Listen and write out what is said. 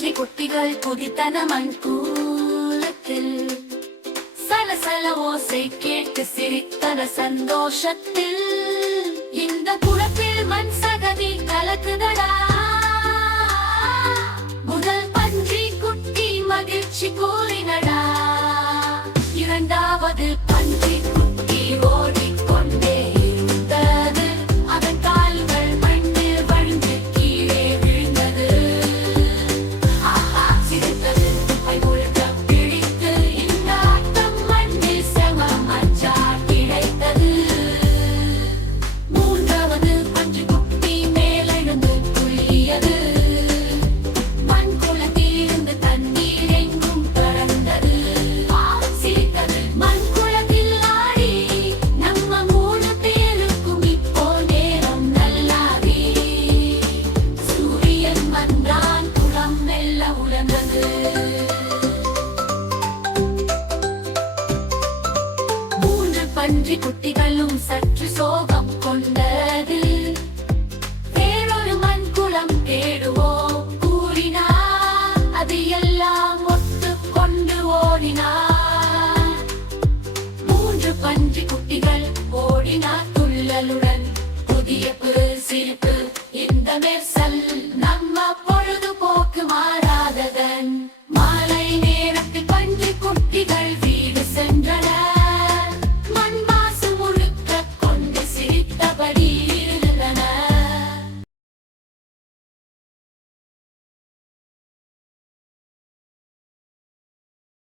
பன்றி குட்டிகள் குதித்தன மண்கூலத்தில் சலசல ஓசை கேட்டு சிரித்தன சந்தோஷத்தில். இந்த குளத்தில் மண் சகதி கலக்குதடா, முதல் பன்றி குட்டி மகிழ்ச்சி கூறினடா. இரண்டாவது பன்றி குட்டி ஓடிக்கொண்டே இருந்தது, அதன் கால்கள் மண்ணில் வழிந்து கீழே விழுந்தது. ஆஹா சிரித்தது முழுக்க பிடித்து, இந்த ஆட்டம் மண்ணில் செம மஜா கிடைத்தது. மூன்றாவது பன்றி குட்டி மேலெழுந்து துள்ளியது, மண் குளத்தில் இருந்து தண்ணீர் எங்கும் பறந்தது. சிரித்தது மண் குளத்தில் ஆடி, நம்ம 3 பேருக்கும் இப்போ நேரம் நல்லாதி. சூரியன் வந்தான், குளம் மெல்ல உலர்ந்தது. 3 பன்றி குட்டிகளும் சற்று சோகம் கொண்டது. வேறொரு மண் குளம் தேடுவோம் கூறினார், அது எல்லாம் ஒத்துக்கொண்டு ஓடினார். 3 பன்றி குட்டிகள் ஓடினார் துள்ளலுடன், புதிய சிரிப்பு இந்த மெர்சல் நம்ம பொழுதுபோக்கு மாற.